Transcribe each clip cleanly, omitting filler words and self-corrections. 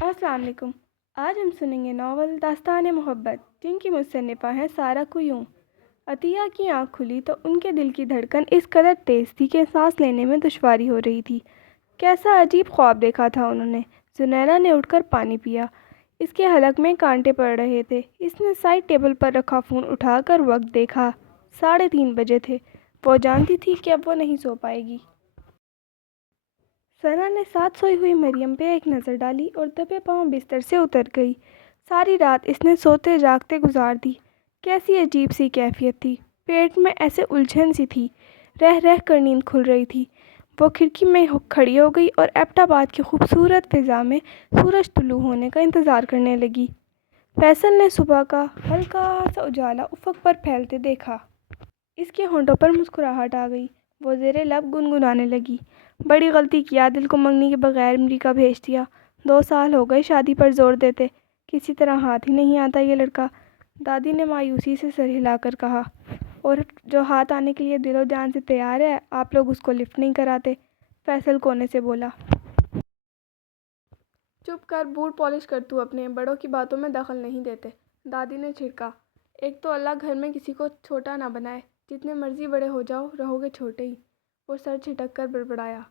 अस्सलाम वालेकुम। आज हम सुनेंगे नावल दास्तान मोहब्बत जिनकी मुसन्निफ़ा हैं सारा कुयूम। अतिया की आंख खुली तो उनके दिल की धड़कन इस कदर तेज़ थी कि सांस लेने में दुश्वारी हो रही थी। कैसा अजीब ख्वाब देखा था उन्होंने। जुनैरा ने उठकर पानी पिया। इसके हलक में कांटे पड़ रहे थे। इसने साइड टेबल पर रखा फ़ोन उठाकर वक्त देखा। 3:30 बजे थे। वो जानती थी कि अब वो नहीं सो पाएगी। सना ने साथ सोई हुई मरियम पे एक नज़र डाली और दबे पांव बिस्तर से उतर गई। सारी रात इसने सोते जागते गुजार दी। कैसी अजीब सी कैफियत थी। पेट में ऐसे उलझन सी थी। रह रह कर नींद खुल रही थी। वो खिड़की में खड़ी हो गई और एबटाबाद की खूबसूरत फिज़ा में सूरज तुलू होने का इंतज़ार करने लगी। फैसल ने सुबह का हल्का सा उजाला उफ़क़ पर फैलते देखा। इसके होंठों पर मुस्कुराहट आ गई। वो ज़ेरे लब गुनगुनाने लगी। बड़ी गलती की, आदिल को मंगनी के बगैर अमरीका भेज दिया। 2 साल हो गए शादी पर जोर देते, किसी तरह हाथ ही नहीं आता ये लड़का। दादी ने मायूसी से सर हिलाकर कहा। और जो हाथ आने के लिए दिलो जान से तैयार है, आप लोग उसको लिफ्ट नहीं कराते। फैसल कोने से बोला। चुप कर, बूट पॉलिश कर तू अपने, बड़ों की बातों में दखल नहीं देते। दादी ने छिड़का। एक तो अल्लाह घर में किसी को छोटा ना बनाए। जितने मर्जी बड़े हो जाओ, रहोगे छोटे ही। वो सर छिटक कर बड़बड़ाया।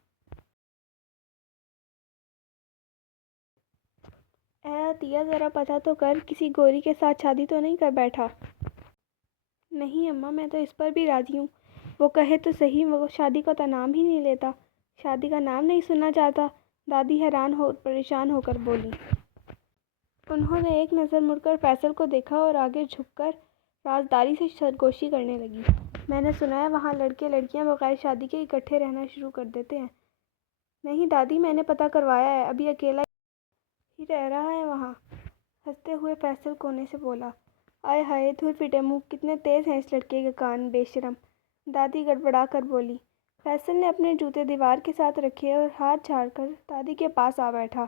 ऐ अतिया, ज़रा पता तो कर, किसी गोरी के साथ शादी तो नहीं कर बैठा। नहीं अम्मा, मैं तो इस पर भी राजी हूँ। वो कहे तो सही, वो शादी का तो नाम ही नहीं लेता। शादी का नाम नहीं सुनना चाहता। दादी हैरान हो परेशान होकर बोली। उन्होंने एक नज़र मुड़कर फैसल को देखा और आगे झुककर राजदारी से सरगोशी करने लगी। मैंने सुना है वहाँ लड़के लड़कियाँ बगैर शादी के इकट्ठे रहना शुरू कर देते हैं। नहीं दादी, मैंने पता करवाया है, अभी अकेला ही रह रहा है वहाँ। हंसते हुए फैसल कोने से बोला। आय हाय, धुर पिटे मुँह, कितने तेज़ हैं इस लड़के के कान, बेशरम। दादी गड़बड़ा कर बोली। फैसल ने अपने जूते दीवार के साथ रखे और हाथ झाड़कर दादी के पास आ बैठा।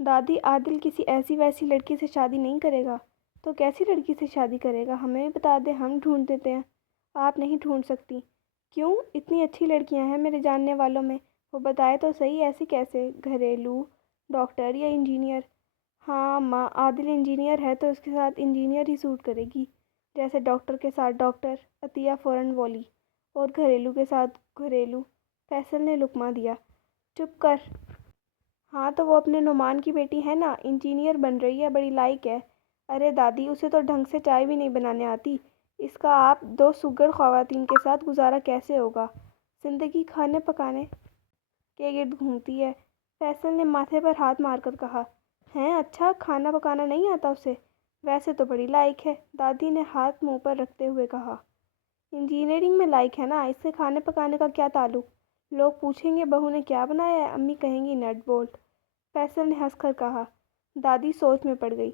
दादी, आदिल किसी ऐसी वैसी लड़की से शादी नहीं करेगा। तो कैसी लड़की से शादी करेगा, हमें भी बता दे, हम ढूंढ देते हैं। आप नहीं ढूंढ सकती। क्यों, इतनी अच्छी लड़कियां हैं मेरे जानने वालों में। वो बताए तो सही, ऐसी कैसे, घरेलू, डॉक्टर या इंजीनियर। हाँ माँ, आदिल इंजीनियर है तो उसके साथ इंजीनियर ही सूट करेगी। जैसे डॉक्टर के साथ डॉक्टर, अतिया फ़ौरन बोली। और घरेलू के साथ घरेलू। फैसल ने लुकमा दिया। चुप कर। हाँ तो वो अपने नुमान की बेटी है ना, इंजीनियर बन रही है, बड़ी लायक है। अरे दादी, उसे तो ढंग से चाय भी नहीं बनाने आती। इसका आप 2 सुघड़ ख़वातीन के साथ गुजारा कैसे होगा। ज़िंदगी खाने पकाने के गिर्द घूमती है। फैसल ने माथे पर हाथ मारकर कहा। हैं, अच्छा, खाना पकाना नहीं आता उसे। वैसे तो बड़ी लायक है, दादी ने हाथ मुंह पर रखते हुए कहा। इंजीनियरिंग में लायक है ना, इससे खाने पकाने का क्या ताल्लुक। लोग पूछेंगे बहू ने क्या बनाया है, अम्मी कहेंगी नट बोल्ट। फैसल ने हंसकर कहा। दादी सोच में पड़ गई।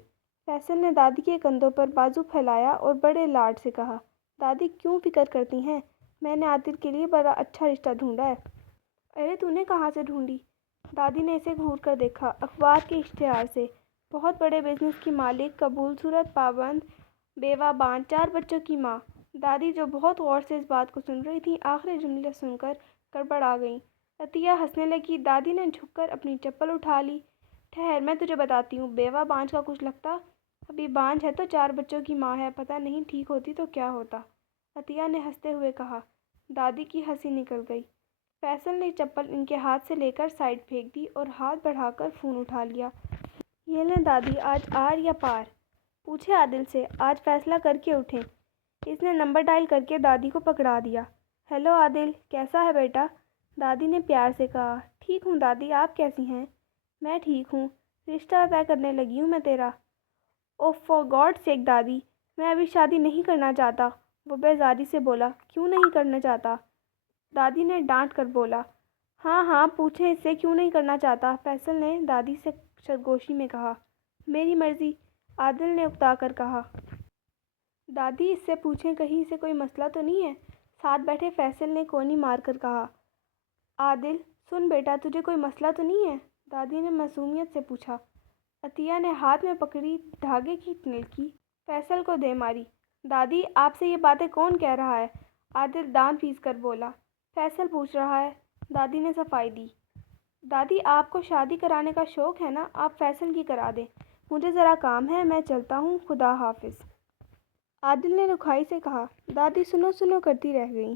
फैसल ने दादी के कंधों पर बाजू फैलाया और बड़े लाड से कहा। दादी क्यों फिक्र करती हैं, मैंने आदिल के लिए बड़ा अच्छा रिश्ता ढूंढा है। अरे तूने कहाँ से ढूंढी। दादी ने इसे घूर कर देखा। अखबार के इश्तिहार से। बहुत बड़े बिजनेस की मालिक, कबूल सूरत, पाबंद, बेवा बान, 4 बच्चों की माँ। दादी, जो बहुत गौर से इस बात को सुन रही थी, आखिरी जुमले सुनकर गड़बड़ा गई। अतिया हंसने लगी। दादी ने झुककर अपनी चप्पल उठा ली। ठहर, मैं तुझे बताती हूँ। बेवा बांझ का कुछ लगता। अभी बांझ है तो 4 बच्चों की माँ है, पता नहीं ठीक होती तो क्या होता। अतिया ने हंसते हुए कहा। दादी की हंसी निकल गई। फैसल ने चप्पल इनके हाथ से लेकर साइड फेंक दी और हाथ बढ़ाकर फ़ोन उठा लिया। ये लें दादी, आज आर या पार। पूछे आदिल से, आज फैसला करके उठें। इसने नंबर डायल करके दादी को पकड़ा दिया। हेलो आदिल, कैसा है बेटा। दादी ने प्यार से कहा। ठीक हूँ दादी, आप कैसी हैं। मैं ठीक हूँ। रिश्ता तय करने लगी हूँ मैं तेरा। ओह फॉर गॉड सेक दादी, मैं अभी शादी नहीं करना चाहता। वो बेजारी से बोला। क्यों नहीं करना चाहता। दादी ने डांट कर बोला। हाँ हाँ, पूछें इससे क्यों नहीं करना चाहता। फैसल ने दादी से सरगोशी में कहा। मेरी मर्ज़ी, आदिल ने उकता कर कहा। दादी, इससे पूछें कहीं इसे कोई मसला तो नहीं है। साथ बैठे फैसल ने कोनी मार कर कहा। आदिल सुन बेटा, तुझे कोई मसला तो नहीं है। दादी ने मासूमियत से पूछा। अतिया ने हाथ में पकड़ी धागे की तिनकी फैसल को दे मारी। दादी, आपसे ये बातें कौन कह रहा है। आदिल दांत पीस कर बोला। फैसल पूछ रहा है। दादी ने सफाई दी। دادی آپ کو شادی کرانے کا شوق ہے نا، آپ فیصل کی کرا دیں۔ مجھے ذرا کام ہے، میں چلتا ہوں، خدا حافظ۔ عادل نے رکھائی سے کہا۔ دادی سنو سنو کرتی رہ گئیں۔